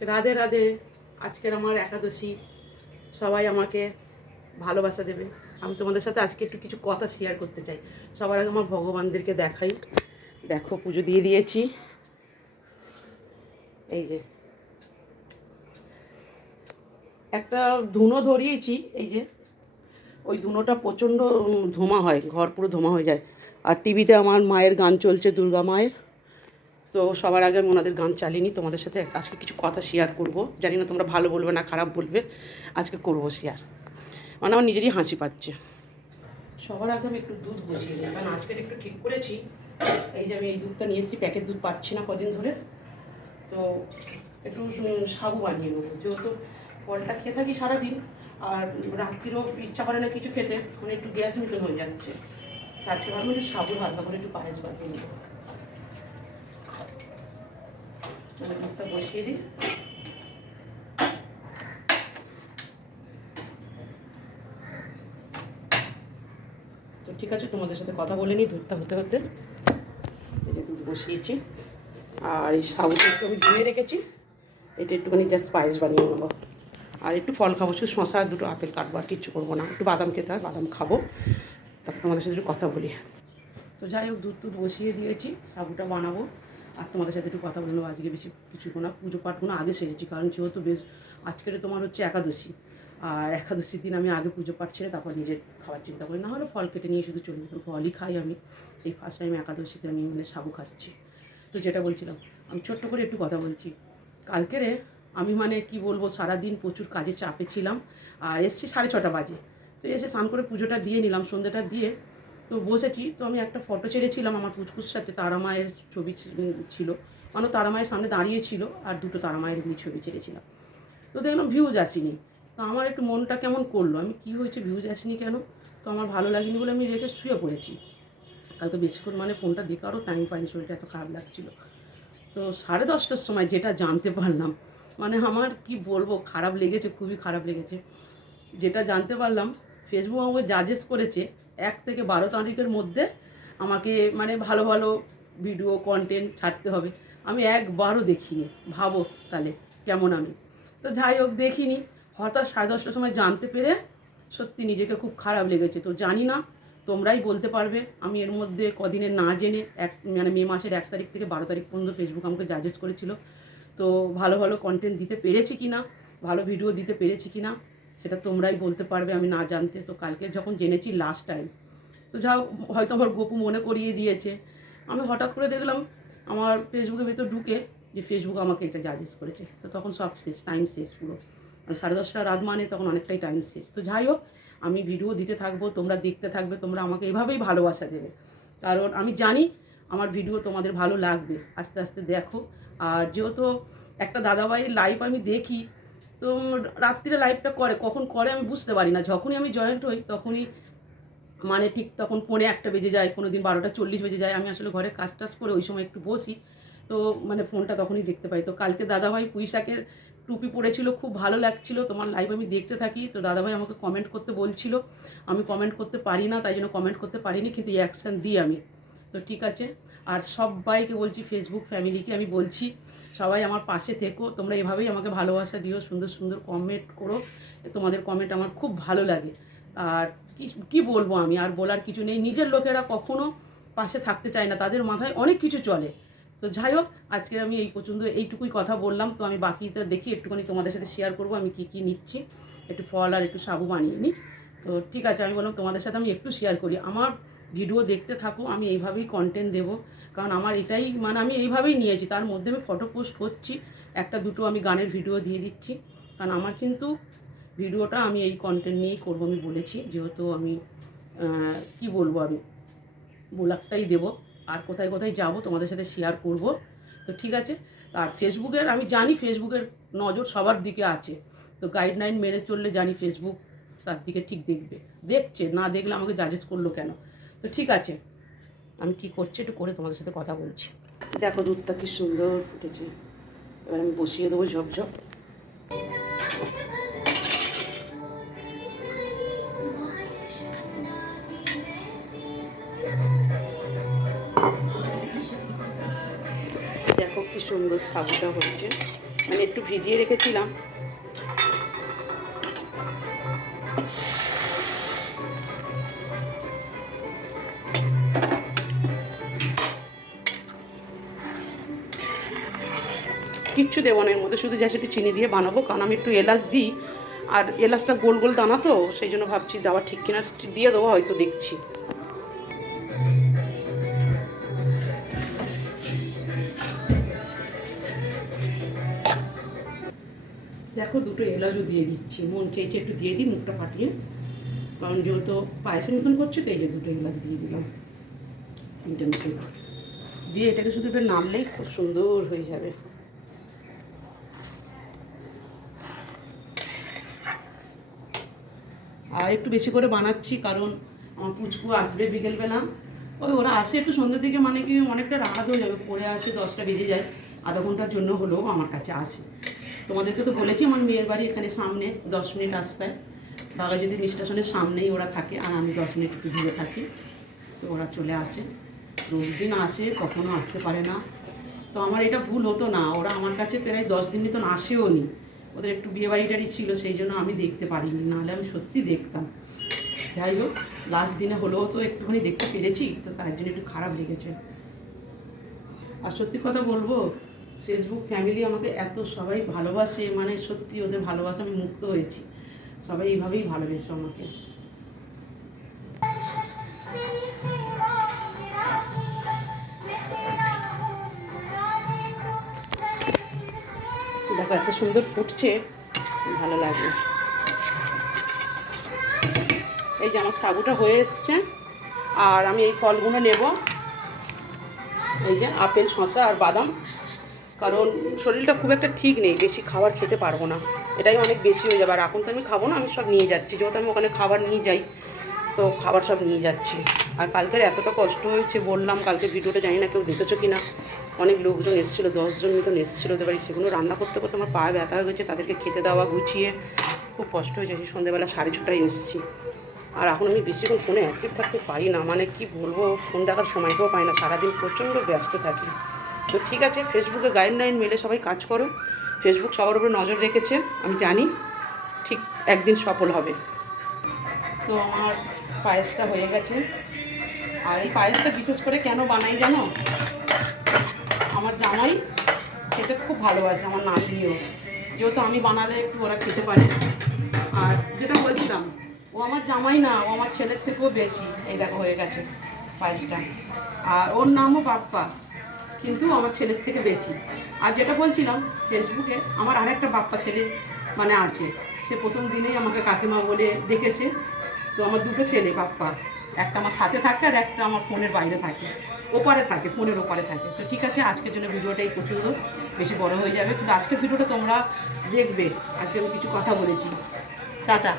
রাধে রাধে। আজকের আমার একাদশী, সবাই আমাকে ভালোবাসা দেবে। আমি তোমাদের সাথে আজকে একটু কিছু কথা শেয়ার করতে চাই। সবার আগে আমার ভগবানদেরকে দেখাই। দেখো, পুজো দিয়ে দিয়েছি। এই যে একটা ধুনো ধরিয়েছি, এই যে ওই ধুনোটা প্রচণ্ড ধোঁয়া হয়, ঘর পুরো ধোঁয়া হয়ে যায়। আর টিভিতে আমার মায়ের গান চলছে, দুর্গা মায়ের। তো সবার আগে আমি ওনাদের গান চালিয়ে নিই। তোমাদের সাথে আজকে কিছু কথা শেয়ার করব। জানি না তোমরা ভালো বলবে না খারাপ বলবে, আজকে করবো শেয়ার। মানে আমার নিজেরই হাসি পাচ্ছে। সবার আগে আমি একটু দুধ বসিয়ে দিই, কারণ আজকের একটু ঠিক করেছি। এই যে আমি এই দুধটা নিয়ে এসেছি, প্যাকেট দুধ পাচ্ছি না কদিন ধরে। তো একটু সাবু বানিয়ে নেবো, যেহেতু ফলটা খেয়ে থাকি সারাদিন। আর রাত্রিরও ইচ্ছা করে না কিছু খেতে, মানে একটু গ্যাস মতন হয়ে যাচ্ছে। আজকে ভাবলাম একটু সাবু হালকা করে একটু পায়েস বানিয়ে নেবো। দুধটা বসিয়ে দিই। তো ঠিক আছে, তোমাদের সাথে কথা বলে নিই দুধটা হতে হতে। এই যে দুধ বসিয়েছি, আর এই সাবুটা একটু আমি ধুয়ে রেখেছি। এটা একটুখানি জাস্ট পায়েস বানিয়ে নেবো। আর একটু ফল খাবো, শুধু শশা আর দুটো আপেল কাটবো, আর কিচ্ছু করবো না। একটু বাদাম খেতে হয়, বাদাম খাবো। তারপর তোমাদের সাথে একটু কথা বলি। তো যাই হোক, দুধ বসিয়ে দিয়েছি, সাবুটা বানাবো। আর তোমাদের সাথে একটু কথা বলবো। আজকে বেশি কিছু না, পুজো পাঠগুলো আগে সেরেছি, কারণ যেহেতু বেশ আজকের তোমার হচ্ছে একাদশী। আর একাদশীর দিন আমি আগে পুজো পাঠ ছেড়ে তারপর নিজের খাবার চিন্তা করি। না হলে ফল কেটে নিয়ে শুধু চলে যেতাম, ফলই খাই আমি। এই ফার্স্ট টাইম একাদশীতে আমি মানে সাবু খাচ্ছি। তো যেটা বলছিলাম, আমি ছোট্ট করে একটু কথা বলছি। কালকেরে আমি মানে কি বলবো, সারাদিন প্রচুর কাজের চাপে ছিলাম। আর এসছি 6:30 বাজে। তো এসে স্নান করে পুজোটা দিয়ে নিলাম, সন্ধ্যাটা দিয়ে তো বসেছি। তো আমি একটা ফটো ছেড়েছিলাম আমার পুচকুর সাথে, তারা মায়ের ছবি ছিল। মানে তারা মায়ের সামনে দাঁড়িয়ে ছিল, আর দুটো তারা মায়ের এমনি ছবি ছেড়েছিলাম। তো দেখলাম ভিউজ আসেনি। তো আমার একটু মনটা কেমন করলো, আমি কি হয়েছে ভিউজ আসেনি কেন। তো আমার ভালো লাগেনি বলে আমি রেখে শুয়ে পড়েছি। কালকে বেশিক্ষণ মানে ফোনটা দেখে আরও টাইম পাইনি, শরীরটা এত খারাপ লাগছিলো। তো 10:30টার সময় যেটা জানতে পারলাম, মানে আমার কি বলবো, খারাপ লেগেছে, খুবই খারাপ লেগেছে। যেটা জানতে পারলাম, ফেসবুক আমাকে জাজেস করেছে 1 থেকে 12 তারিখের মধ্যে আমাকে মানে ভালো ভালো ভিডিও কন্টেন্ট ছাড়তে হবে। আমি একবারও দেখিনি, ভাবো তাহলে কেমন আমি। তো যাই হোক, দেখিনি। হঠাৎ 10:30টার সময় জানতে পেরে সত্যি নিজেকে খুব খারাপ লেগেছে। তো জানি না, তোমরাই বলতে পারবে। আমি এর মধ্যে কদিনে না জেনে মানে মে মাসের 1 তারিখ থেকে 12 তারিখ পর্যন্ত ফেসবুক আমাকে জাজেস করেছিল। তো ভালো ভালো কন্টেন্ট দিতে পেরেছি কি না, ভালো ভিডিও দিতে পেরেছি কি না, সেটা তোমরাই বলতে পারবে, আমি না জানতে। তো কালকে যখন জেনেছি লাস্ট টাইম, তো যাও, হয়তো আমার গপু মনে করিয়ে দিয়েছে। আমি হঠাৎ করে দেখলাম আমার ফেসবুকের ভেতর ঢুকে যে ফেসবুক আমাকে এটা জাজেস করেছে। তো তখন সব শেষ, টাইম শেষ পুরো। মানে 10:30 রাত মানে তখন অনেকটাই টাইম শেষ। তো যাই হোক, আমি ভিডিও দিতে থাকবো, তোমরা দেখতে থাকবে, তোমরা আমাকে এভাবেই ভালোবাসা দেবে। কারণ আমি জানি আমার ভিডিও তোমাদের ভালো লাগবে। আস্তে আস্তে দেখো। আর যেহেতু একটা দাদাভাইয়ের লাইভ আমি দেখি, তো রাত্রিরে লাইভটা করে, কখন করে আমি বুঝতে পারি না। যখনই আমি জয়েন্ট হই তখনই মানে ঠিক তখন 1:45 বেজে যায়, কোনো দিন 12:40 বেজে যায়। আমি আসলে ঘরে কাজ টাজ করে ওই সময় একটু বসি, তো মানে ফোনটা তখনই দেখতে পাই। তো কালকে দাদাভাই পুঁইশাকের টুপি পরেছিল, খুব ভালো লাগছিল। তোমার লাইভ আমি দেখতে থাকি, তো দাদাভাই আমাকে কমেন্ট করতে বলছিল। আমি কমেন্ট করতে পারি না, তাই জন্য কমেন্ট করতে পারিনি, কিন্তু অ্যাকশান দিই আমি। তো ঠিক আছে। আর সবাইকে বলছি, ফেসবুক ফ্যামিলিকে আমি বলছি, সবাই আমার পাশে থেকো। তোমরা এভাবেই আমাকে ভালোবাসা দিও, সুন্দর সুন্দর কমেন্ট করো। তোমাদের কমেন্ট আমার খুব ভালো লাগে। আর কি বলবো, আমি আর বলার কিছু নেই। নিজের লোকেরা কখনো পাশে থাকতে চায় না, তাদের মাথায় অনেক কিছু চলে। তো যাই হোক, আজকে আমি এই পর্যন্ত এইটুকুই কথা বললাম। তো আমি বাকিটা দেখি একটুখানি তোমাদের সাথে শেয়ার করব আমি কি কি নিচ্ছি। একটু ফল আর একটু সাবু বানিয়ে নিই। তো ঠিক আছে, আমি বললাম তোমাদের সাথে আমি একটু শেয়ার করি। আমার ভিডিও দেখতে থাকো, আমি এইভাবেই কন্টেন্ট দেবো। কারণ আমার এটাই মানে আমি এইভাবেই নিয়েছি। তার মধ্যে আমি ফটো পোস্ট করছি, একটা দুটো আমি গানের ভিডিও দিয়ে দিচ্ছি। কারণ আমার কিন্তু ভিডিওটা আমি এই কন্টেন্ট নিয়েই করবো, আমি বলেছি। যেহেতু আমি কি বলবো, আমি ব্লগটাই দেবো। আর কোথায় কোথায় যাব তোমাদের সাথে শেয়ার করব। তো ঠিক আছে। আর ফেসবুকের আমি জানি ফেসবুকের নজর সবার দিকে আছে। তো গাইডলাইন মেনে চললে জানি ফেসবুক তার দিকে ঠিক দেখবে, দেখছে। না দেখলে আমাকে জাজেস করলো কেন। তো ঠিক আছে, আমি কি করছি একটু করে তোমাদের সাথে কথা বলছি। দেখো দুধটা কি সুন্দর ফুটেছে। এবার আমি বসিয়ে দেবো ঝপঝপ। দেখো কি সুন্দর সাবুটা হচ্ছে। মানে একটু ভিজিয়ে রেখেছিলাম। কিচ্ছু দেবো না এর মধ্যে, শুধু জাস্ট একটু চিনি দিয়ে বানাবো, কারণ আমি একটু এলাচ দিই, আর এলাচটা গোল গোল দানা তো, সেই জন্য ভাবছি দেওয়া ঠিক কিনা, দিয়ে দেবো হয়তো, দেখছি। দেখো দুটো এলাচও দিয়ে দিচ্ছি, মন চেয়েছে একটু দিয়ে দিই মুখটা ফাটিয়ে, কারণ যেহেতু পায়েসের মতন করছে তো এই যে দুটো এলাচ দিয়ে দিলাম, 3টে মতন দিয়ে এটাকে শুধু এবার নামলেই খুব সুন্দর হয়ে যাবে। আর একটু বেশি করে বানাচ্ছি কারণ আমার পুচকু আসবে বিকেলবেলা, ওরা আসে একটু সন্ধ্যের দিকে, মানে কি অনেকটা রাত হয়ে যাবে, পরে আসে 10টা বেজে যায়, আধা ঘন্টার জন্য হলেও আমার কাছে আসে। তোমাদেরকে তো বলেছি আমার মেয়ের বাড়ি এখানে সামনে, 10 মিনিট রাস্তায়, বাঘাযতীন স্টেশনের সামনেই ওরা থাকে, আর আমি 10 মিনিট একটু দূরে থাকি, তো ওরা চলে আসে, রোজ দিন আসে, কখনো আসতে পারে না। তো আমার এটা ভুল হতো না, ওরা আমার কাছে প্রায় 10 দিন মতন আসেও নি, ওদের একটু বিয়ে বাড়িটারি ছিল, সেই জন্য আমি দেখতে পারিনি, নাহলে আমি সত্যি দেখতাম। যাই হোক, লাস্ট দিনে হলেও তো একটুখানি দেখতে পেরেছি, তো তার জন্য একটু খারাপ লেগেছে। আর সত্যি কথা বলবো, ফেসবুক ফ্যামিলি আমাকে এত সবাই ভালোবাসে, মানে সত্যি ওদের ভালোবাসা আমি মুক্ত হয়েছি, সবাই এইভাবেই ভালোবেসে আমাকে। দেখো এত সুন্দর ফুটছে, ভালো লাগে। এই যে আমার সাবুটা হয়ে এসছে, আর আমি এই ফলগুলো নেব, এই যে আপেল, শসা আর বাদাম, কারণ শরীরটা খুব একটা ঠিক নেই, বেশি খাবার খেতে পারবো না, এটাই অনেক বেশি হয়ে যাবে। আর এখন তো আমি খাবো না, আমি সব নিয়ে যাচ্ছি, যেহেতু আমি ওখানে খাবার নিয়ে যাই, তো খাবার সব নিয়ে যাচ্ছি। আর কালকের এতটা কষ্ট হয়েছে বললাম, কালকে ভিডিওটা জানি না কেউ দেখেছো কি না, অনেক লোকজন এসেছিলো, 10 জন মতন এসেছিলো ওদের বাড়ি, সেগুলো রান্না করতে করতে আমার পা ব্যথা হয়ে গেছে, তাদেরকে খেতে দেওয়া, গুছিয়ে খুব কষ্ট হয়ে যাচ্ছে। সন্ধ্যেবেলা 6:30টায় এসেছি, আর এখন আমি বেশিক্ষণ ফোনে অ্যাক্টিভ থাকতে পারি না, মানে কি বলবো, ফোন দেখার সময়টাও পাই না, সারাদিন প্রচণ্ড ব্যস্ত থাকি। তো ঠিক আছে, ফেসবুকে গাইডলাইন মেলে সবাই কাজ করো, ফেসবুক সবার উপরে নজর রেখেছে, আমি জানি ঠিক একদিন সফল হবে। তো আমার পায়েসটা হয়ে গেছে, আর এই পায়েসটা বিশেষ করে কেন বানাই জানো, আমার জামাই খেতে খুব ভালোবাসে, আমার নাতনিও, যেহেতু আমি বানালে একটু ওরা খেতে পারে। আর যেটা বলছিলাম, ও আমার জামাই না, ও আমার ছেলের থেকেও বেশি, এই দেখো হয়ে গেছে পায়েসটা, আর ওর নামও বাপ্পা, কিন্তু আমার ছেলের থেকে বেশি। আর যেটা বলছিলাম, ফেসবুকে আমার আরেকটা বাপ্পা ছেলে মানে আছে, সে প্রথম দিনেই আমাকে কাকিমা বলে ডেকেছে। তো আমার দুটো ছেলে বাপ্পা, একটা আমার সাথে থাকে আর একটা আমার ফোনের বাইরে থাকে, ওপারে থাকে, ফোনের ওপারে থাকে। তো ঠিক আছে, আজকের জন্য ভিডিওটা এই পছন্দ, বেশি বড় হয়ে যাবে, কিন্তু আজকের ভিডিওটা তোমরা দেখবে, আজকে আমি কিছু কথা বলেছি। টাটা।